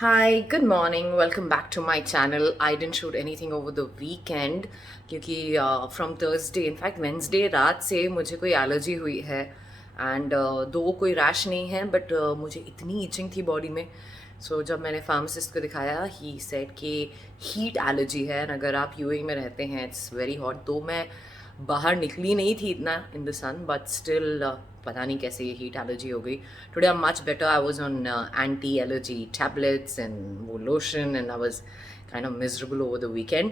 Hi, good morning. Welcome back to my channel. I didn't shoot anything over the weekend क्योंकि from Thursday in fact Wednesday रात से मुझे कोई allergy हुई है एंड दो कोई रैश नहीं है बट मुझे इतनी इचिंग थी बॉडी में सो जब मैंने फार्मासिस्ट को दिखाया ही सेड कि हीट एलर्जी है and अगर आप यूएई में रहते हैं इट्स वेरी हॉट तो मैं बाहर निकली नहीं थी इतना in the sun but still पता नहीं कैसे ये हीट एलर्जी हो गई today I am much better I was on anti allergy tablets and वो lotion and I was kind of miserable over the weekend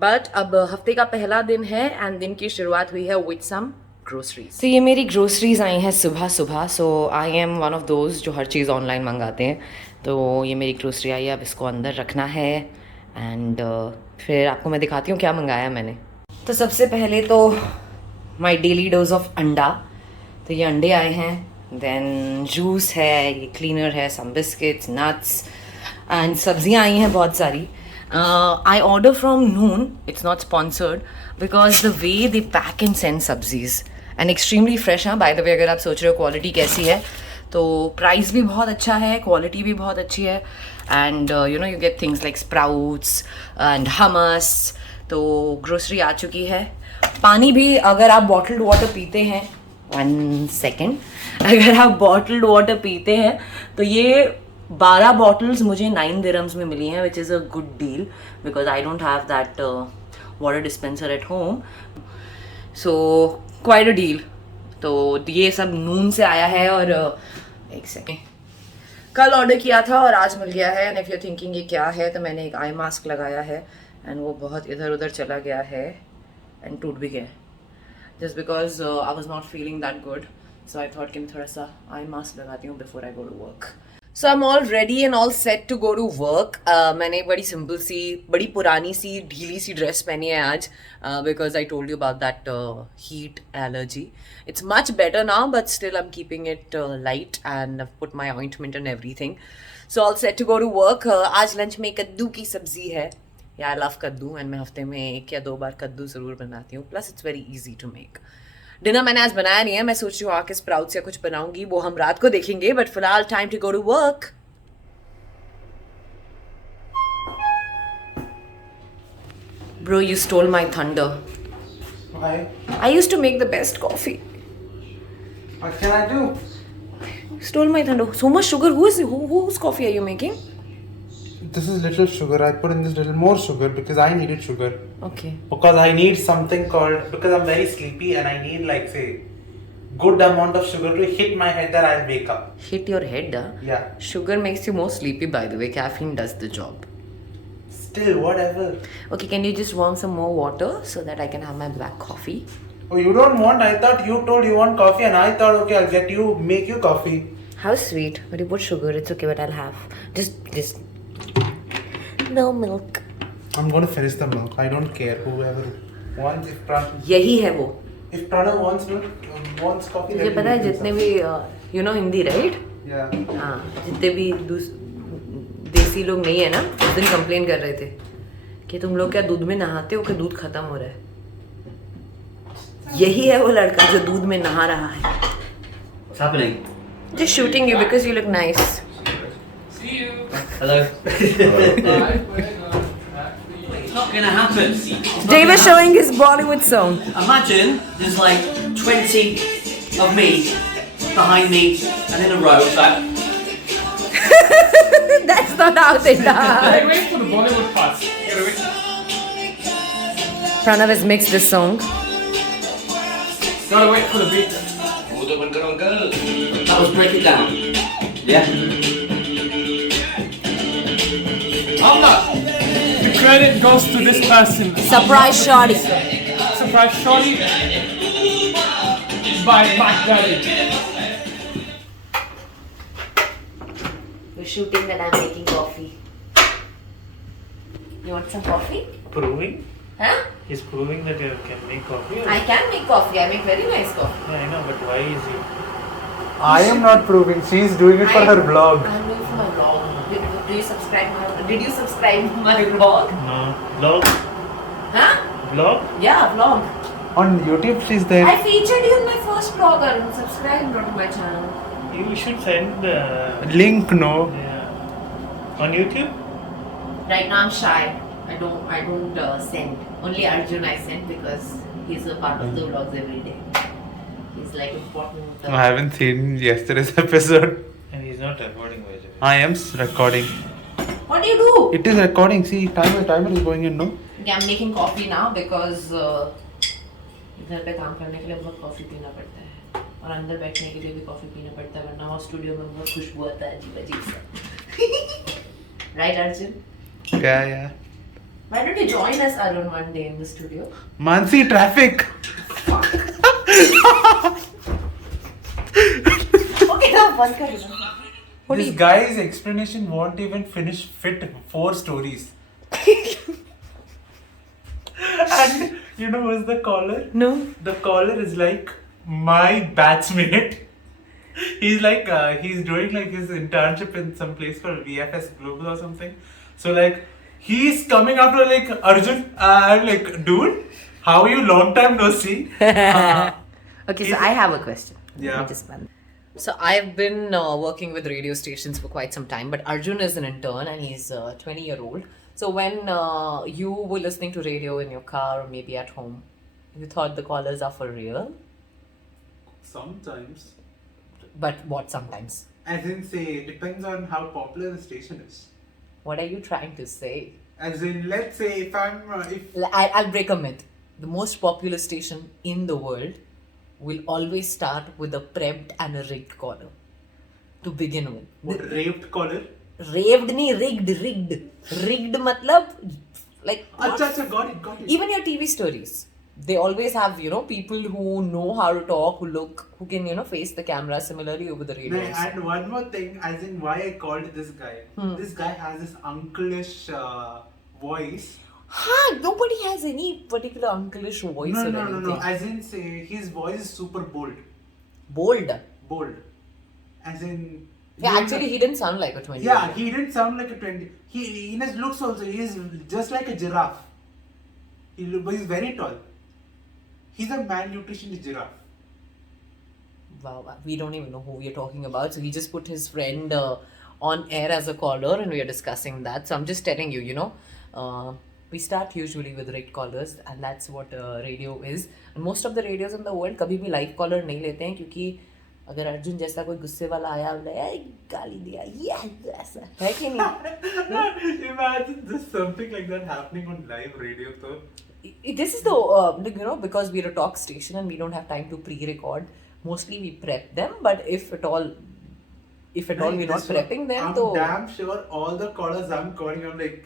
but अब हफ्ते का पहला दिन है एंड दिन की शुरुआत हुई है विद सम ग्रोसरीज तो ये मेरी ग्रोसरीज आई हैं सुबह सुबह so I am one of those जो हर चीज़ ऑनलाइन मंगाते हैं तो ये मेरी ग्रोसरी आई है अब इसको अंदर रखना है एंड फिर आपको मैं दिखाती हूँ क्या मंगाया मैंने तो सबसे पहले तो माई डेली डोज ऑफ अंडा तो ये अंडे आए हैं देन जूस है ये क्लीनर है सम बिस्किट्स नट्स एंड सब्जियां आई हैं बहुत सारी I order from Noon it's not sponsored because the way they pack and send sabzis and extremely fresh हाँ बाय द वे अगर आप सोच रहे हो क्वालिटी कैसी है तो प्राइस भी बहुत अच्छा है क्वालिटी भी बहुत अच्छी है and you know you get things like sprouts and hummus तो ग्रोसरी आ चुकी है पानी भी अगर आप बॉटल्ड वाटर पीते हैं 1 सेकेंड अगर आप बॉटल्ड वाटर पीते हैं तो ये 12 बॉटल्स मुझे 9 दिरहम्स में मिली हैं which is a good deal because I don't have that water dispenser at home so quite a deal तो ये सब नून से आया है और एक सेकेंड कल ऑर्डर किया था और आज मिल गया है एंड इफ़ यू थिंकिंग ये क्या है तो मैंने एक आई मास्क लगाया है एंड वो बहुत इधर उधर चला गया है एंड टूट भी गया just because I was not feeling that good so I thought कि मैं थोड़ा सा आई मास्क लगाती हूँ before I go to work so I am all ready and all set to go to work मैंने बड़ी सिंपल सी बड़ी पुरानी सी ढीली सी ड्रेस पहनी है आज because I told you about that heat allergy it's much better now but still I am keeping it light and put my ointment and everything so all set to go to work आज lunch में कद्दू की सब्जी है या I love कद्दू and मैं हफ्ते में 1 या 2 बार कद्दू ज़रूर बनाती हूँ plus it's very easy to make dinner मैंने आज बनाया नहीं है मैं सोच रही हूँ आके स्प्राउट्स या कुछ बनाऊंगी वो हम रात को देखेंगे बट फिलहाल time to go to work Bro, you stole my thunder. Why? I used to make the best coffee. What can I do? Stole my thunder. So much sugar. Whose coffee are you making? This is little sugar. I put in this little more sugar because I needed sugar. Okay. Because I need something called, because I'm very sleepy and I need like say good amount of sugar to hit my head that I'll wake up. Hit your head, huh? Yeah. Sugar makes you more sleepy, by the way. Caffeine does the job. Still, whatever. Okay, can you just warm some more water so that I can have my black coffee? Oh, you don't want? I thought you told you want coffee and I thought okay, I'll get you, make you coffee. How sweet. But you put sugar. It's okay, but I'll have. Just. No milk. I'm going to finish the milk. I don't care. Whoever wants, यही है वो. if Pranav wants milk, wants coffee. तुझे पता है जितने भी you know Hindi right? Yeah. हाँ जितने भी देसी लोग नहीं है ना उस दिन कंप्लेन कर रहे थे कि तुम लोग क्या दूध में नहाते हो कि दूध खत्म हो रहा है यही है वो लड़का जो दूध में नहा रहा है What's happening? Just shooting you because you look nice. See you. Hello. Bye. It's not gonna happen. Dave is showing his Bollywood song. Imagine there's like 20 of me behind me and in a row. Like, That's not how they Hey, dance. wait for the Bollywood parts. You gotta wait. Pranav has mixed this song. Gotta wait for the beat. that was break it down. Yeah. Allah, the credit goes to this person. Surprise shorty. Surprise Shorty by Mac Daddy. We're shooting that I'm making coffee. You want some coffee? Proving? Huh? He's proving that you can make coffee? I can make coffee. I make very nice coffee. Yeah, I know, but why is he? I am not proving. She's doing it for her vlog. I'm doing for my vlog. Do you subscribe my? Did you subscribe my vlog? No. Vlog? Huh? Vlog? Yeah, vlog. On YouTube, she's there. I featured you in my first vlog. Arun. Subscribe to my channel. You should send the. Link, no. Yeah. On YouTube? Right now I'm shy. I don't send. Only Arjun I send because he's a part of the vlogs every day. He's like important. I haven't seen yesterday's episode. And he's not recording, by the way. I am recording. What do you do? It is recording. See, timer is going in, no? Okay, I'm making coffee now because घर पे काम करने के लिए बहुत coffee पीना पड़ता है और अंदर बैठने के लिए भी कॉफी पीना पड़ता है वरना वहाँ स्टूडियो में बहुत खुशबू आता है अजीब अजीब सा right Arjun Yeah. Why don't you join us Arun one day in the studio? Mansi, traffic. Okay, now बंद कर दो This guy's explanation won't even fit 4 stories. And you know who's the caller? No. The caller is like my batchmate. He's like he's doing like his internship in some place called VFS Global or something. So like he's coming after like Arjun. I'm like, dude, how are you? Long time no see. Okay, so I have a question. Yeah. So I've been working with radio stations for quite some time, but Arjun is an intern and he's 20-year-old. So when you were listening to radio in your car or maybe at home, you thought the callers are for real? Sometimes. But what sometimes? As in say, depends on how popular the station is. What are you trying to say? As in, let's say if I'm I'll break a myth. The most popular station in the world will always start with a prepped and a rigged caller to begin with. what, raped caller. Raved nahi, rigged. Rigged matlab like Acha, got it. even your TV stories. They always have, people who know how to talk, who can, face the camera similarly over the No, radio. and one more thing, as in why I called this guy. This guy has this uncleish voice. Nobody has any particular uncleish voice or anything. No. As in, say, his voice is super bold. Bold. As in. Yeah, actually, he didn't sound like a 20. Yeah, he didn't sound like a 20. He in his looks also, he is just like a giraffe. But he's very tall. He's a malnutritioned giraffe. Wow, we don't even know who we are talking about. So he just put his friend on air as a caller and we are discussing that. So I'm just telling you, we start usually with rigged callers and that's what radio is. And most of the radios in the world कभी भी live caller नहीं लेते हैं क्योंकि अगर अर्जुन जैसा कोई गुस्से वाला आया बोले गाली दिया ये ऐसा है कि नहीं? Imagine this something like that happening on live radio though. This is the because we're a talk station and we don't have time to pre-record. Mostly we prep them, but if at all we're not prepping them, I'm damn sure all the callers I'm calling, I'm like,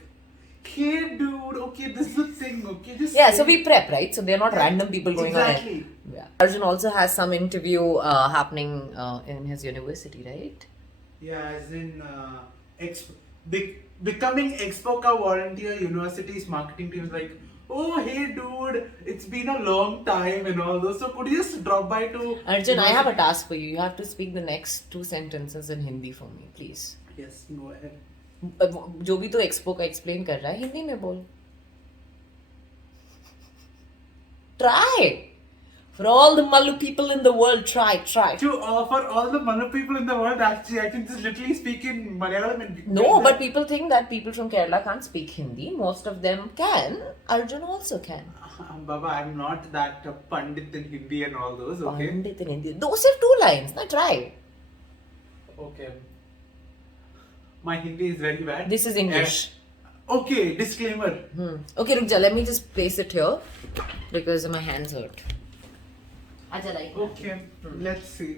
hey dude, okay, this is the thing, okay, just so we prep, right? So they're not random people going exactly. on. Yeah. Arjun also has some interview happening in his university, right? Yeah, as in becoming Expoca volunteer university's marketing team is like, oh hey dude, it's been a long time and all those. So could you just drop by to Arjun, I have a task for you. You have to speak the next 2 sentences in Hindi for me, please. Yes, go ahead. जो भी तो expo का explain कर रहा है हिंदी में बोल. Try. For all the Mallu people in the world, try. For all the Mallu people in the world, actually, I can just literally speak in Malayalam and No, but people think that people from Kerala can't speak Hindi. Most of them can. Arjun also can. Baba, I'm not that Pandit in Hindi and all those, okay? Pandit in Hindi. Those are 2 lines. Now try. Okay. My Hindi is very bad. This is English. Okay, disclaimer. Okay, Rukja, let me just place it here because my hands hurt. Okay, let's see.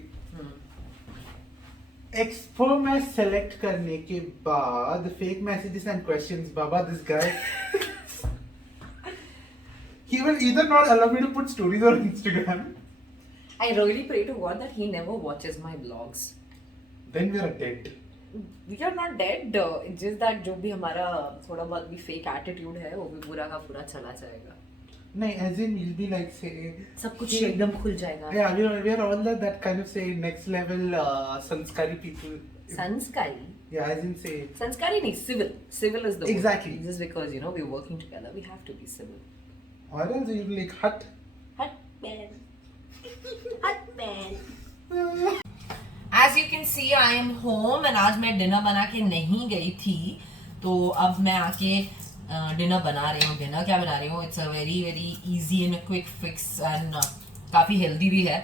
Expo में select करने के बाद fake messages and questions. Baba, this guy, he will either not allow me to put stories on Instagram. I really pray to God that he never watches my vlogs. Then we are dead. We are not dead. It's just that जो भी हमारा थोड़ा बहुत भी fake attitude है वो भी पूरा का पूरा चला जाएगा. नहीं, as in you'll be like say सब कुछ एकदम खुल जाएगा. Yeah, we are all that kind of say next level sanskari people. Sanskari. Yeah, as in say Sanskari नहीं, civil. Civil is the word. Exactly. Just because we're working together, we have to be civil. or else you'll be like hut. Hut man. Hut man. As you can see, I am home and आज मैं dinner बना के नहीं गई थी तो अब मैं आके डिनर बना रही हूँ. डिनर क्या बना रही हूँ? It's a very very easy and quick fix and काफ़ी हेल्दी भी है.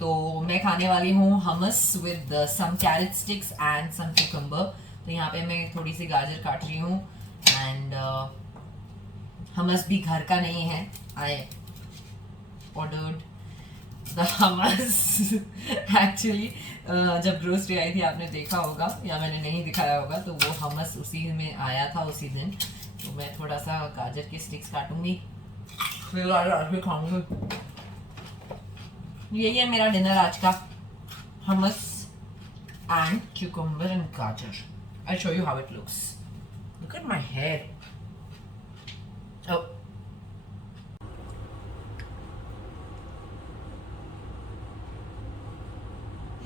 तो मैं खाने वाली हूँ hummus with some carrot sticks and some cucumber. तो यहाँ पे मैं थोड़ी सी गाजर काट रही हूँ एंड हमस भी घर का नहीं है. I ordered the hummus actually जब ग्रोसरी आई थी आपने देखा होगा या मैंने नहीं दिखाया होगा, तो वो हमस उसी में आया था उसी दिन. तो मैं थोड़ा सा गाजर के स्टिक्स काटूंगी, फिर गाजर खाऊंगी. यही है मेरा डिनर आज का, हमस and cucumber and gajar. I'll show you how it looks. Look at my hair. Oh.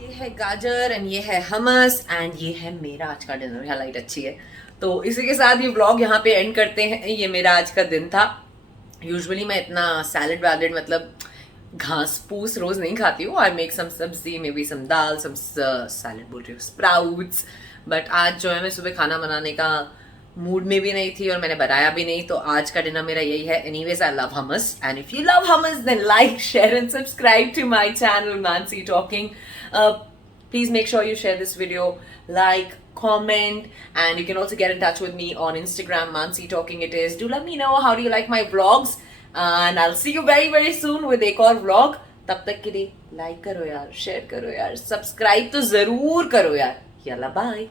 ये है गाजर एंड ये है हमस एंड ये है मेरा आज का डिनर. यहाँ लाइट अच्छी है. तो इसी के साथ ये व्लॉग यहाँ पे एंड करते हैं. ये मेरा आज का दिन था. यूजुअली मैं इतना सैलड वैलड मतलब घास फूस रोज नहीं खाती हूँ. आई मेक सम सब्जी, may be some dal, some salad बोल रही हूँ, स्प्राउट्स. बट आज जो है मैं सुबह खाना बनाने का मूड में भी नहीं थी और मैंने बनाया भी नहीं. तो आज का डिनर मेरा यही है. Anyways I love hummus and if you love hummus then like, share and subscribe to my channel Mansi Talking. Please make sure you share this video, like, comment, and you can also get in touch with me on Instagram, Mansi Talking it is. Do let me know how do you like my vlogs and I'll see you very very soon with एक और vlog. तब तक के लिए like करो यार, share करो यार, subscribe तो जरूर करो यार. Yalla bye.